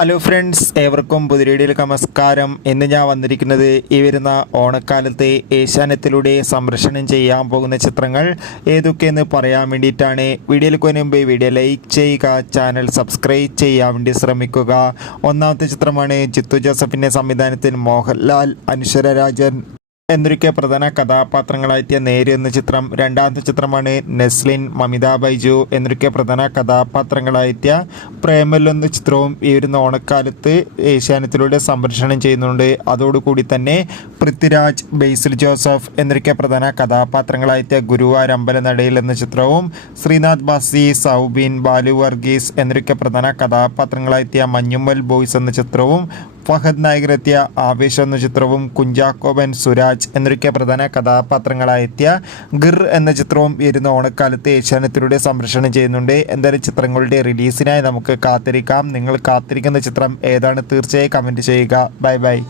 Hello friends ഏവർക്കും പുതിരേടിയിലേക്ക് നമസ്കാരം. ഇന്ന് ഞാൻ വന്നിരിക്കുന്നത് ഈ വരുന്ന ഓണക്കാലത്ത് ഏഷ്യാനെറ്റിലൂടെ സംരക്ഷണം ചെയ്യാൻ പോകുന്ന ചിത്രങ്ങൾ ഏതൊക്കെയെന്ന് പറയാൻ വേണ്ടിയിട്ടാണ്. വീഡിയോയിൽ മുമ്പ് വീഡിയോ ലൈക്ക് ചെയ്യുക ചാനൽ സബ്സ്ക്രൈബ് ചെയ്യാൻ വേണ്ടി ശ്രമിക്കുക. ഒന്നാമത്തെ ചിത്രമാണ് ജിത്തു ജോസഫിന്റെ സംവിധാനത്തിൽ മോഹൻലാൽ അനുശ്വര രാജൻ എന്നൊരിക്കൽ പ്രധാന കഥാപാത്രങ്ങളായെത്തിയ നേര് എന്ന ചിത്രം രണ്ടാമത്തെ ചിത്രമാണ് നെസ്ലിൻ മമിത ബൈജു എന്നൊരിക്കെ പ്രധാന കഥാപാത്രങ്ങളായെത്തിയ പ്രേമൽ എന്ന ചിത്രവും ഈ വരുന്ന ഓണക്കാലത്ത് ഏഷ്യാനത്തിലൂടെ സംപ്രേഷണം ചെയ്യുന്നുണ്ട്. അതോടുകൂടി തന്നെ പൃഥ്വിരാജ് ബേസിൽ ജോസഫ് എന്നൊരിക്കെ പ്രധാന കഥാപാത്രങ്ങളായെത്തിയ ഗുരുവായൂർ അമ്പലനടയിൽ എന്ന ചിത്രവും ശ്രീനാഥ് ബാസി സൗബിൻ ബാലു വർഗീസ് എന്നൊരിക്കെ പ്രധാന കഥാപാത്രങ്ങളായെത്തിയ മഞ്ഞുമ്മൽ ബോയ്സ് എന്ന ചിത്രവും ഫഹദ് നായകരെത്തിയ ആവേശം എന്ന ചിത്രവും കുഞ്ചാക്കോബൻ സുരാജ് എന്നൊക്കെ പ്രധാന കഥാപാത്രങ്ങളായെത്തിയ ഗിർ എന്ന ചിത്രവും വരുന്ന ഓണക്കാലത്ത് ഏഷ്യാനെറ്റിലൂടെ സംരക്ഷണം ചെയ്യുന്നുണ്ട്. എന്തായാലും ചിത്രങ്ങളുടെ റിലീസിനായി നമുക്ക് കാത്തിരിക്കാം. നിങ്ങൾ കാത്തിരിക്കുന്ന ചിത്രം ഏതാണ്? തീർച്ചയായും കമന്റ് ചെയ്യുക. Bye bye.